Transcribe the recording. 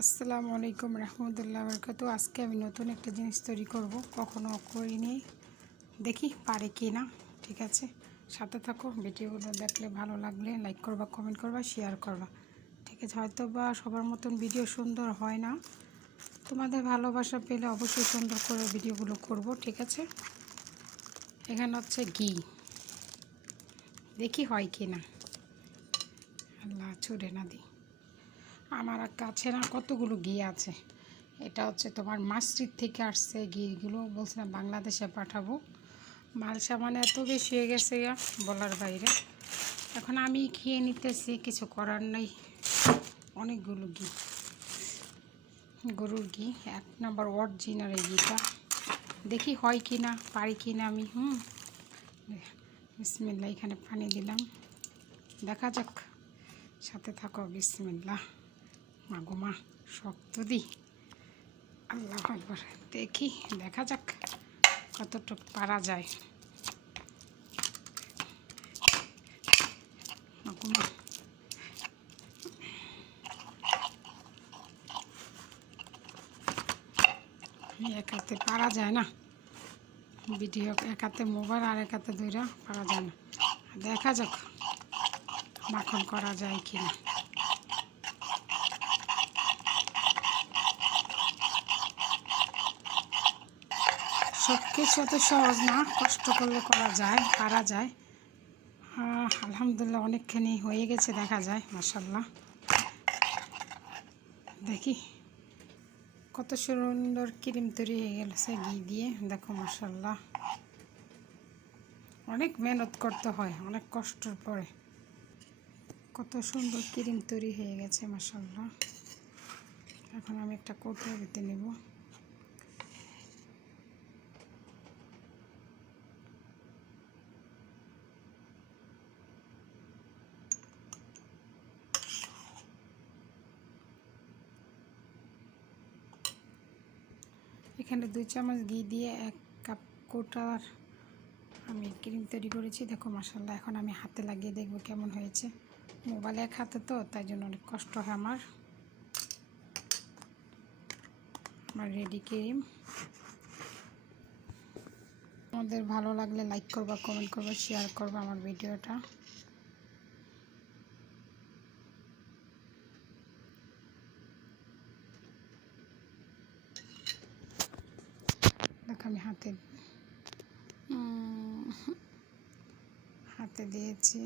আসসালামু আলাইকুম রহমতুল্লাহ বরকাত। আজকে আমি নতুন একটা জিনিস তৈরি করব। কখনো করিনি। দেখি পারে কি না ঠিক আছে? সাথে থাকো, ভিডিওগুলো দেখলে ভালো লাগলে লাইক করবা, কমেন্ট করবা, শেয়ার করবা। ঠিক আছে হয়তো বা সবার মতন ভিডিও সুন্দর হয় না। তোমাদের ভালোবাসা পেলে অবশ্যই সুন্দর করে ভিডিওগুলো করব, ঠিক আছে? এখানে হচ্ছে ঘি। দেখি হয় কি না আল্লাহ, ছুড়ে না দিই আমার কাছে না কতগুলো ঘি আছে। এটা হচ্ছে তোমার মাসজিদ থেকে আসছে ঘিগুলো। বলছিলাম বাংলাদেশে পাঠাবো। মাল সামান এত বেশি হয়ে গেছে বলার বাইরে। এখন আমি খেয়ে নিতেছি, কিছু করার নেই। অনেকগুলো ঘি। গরুর ঘি, এক নম্বর অরিজিনাল এই ঘিটা। দেখি হয় কি না, পারি কি না আমি, হুম। বিসমিল্লা এখানে পানি দিলাম। দেখা যাক, সাথে থাকো বিসমিল্লা মা গো মা, শক্ত দি। আল্লাহ একবার দেখি, দেখা যাক কতটুকু পারা যায়। মা গো মা। এক হাতে পারা যায় না। ভিডিও এক হাতে মোবাইল আর এক হাতে ধরে পারা যায় না। দেখা যাক মাখন করা যায় কি সব কিছু এত সহজ না, কষ্ট করলে করা যায়, পারা যায়। আলহামদুলিল্লাহ অনেকখানি হয়ে গেছে, দেখা যায় মাসাল্লাহ দেখি, কত সুন্দর ক্রিম তৈরি হয়ে গেছে ঘি দিয়ে, দেখো মাসাল্লাহ অনেক মেহনত করতে হয়, অনেক কষ্টর পরে। কত সুন্দর ক্রিম তৈরি হয়ে গেছে মাসাল্লাহ এখন আমি একটা কৌটো দিতে নেব। এখানে দুই চামচ ঘি দিয়ে এক কাপ কোটার আমি ক্রিম তৈরি করেছি। দেখো মাসাল্লাহ এখন আমি হাতে লাগিয়ে দেখব কেমন হয়েছে। মোবাইলে এক হাতে তো, তাই জন্য অনেক কষ্ট হয় আমার। আমার রেডি ক্রিম আমাদের ভালো লাগলে লাইক করবা কমেন্ট করবা শেয়ার করবা আমার ভিডিওটা দেখ আমি হাতে। হাতে দিয়েছি।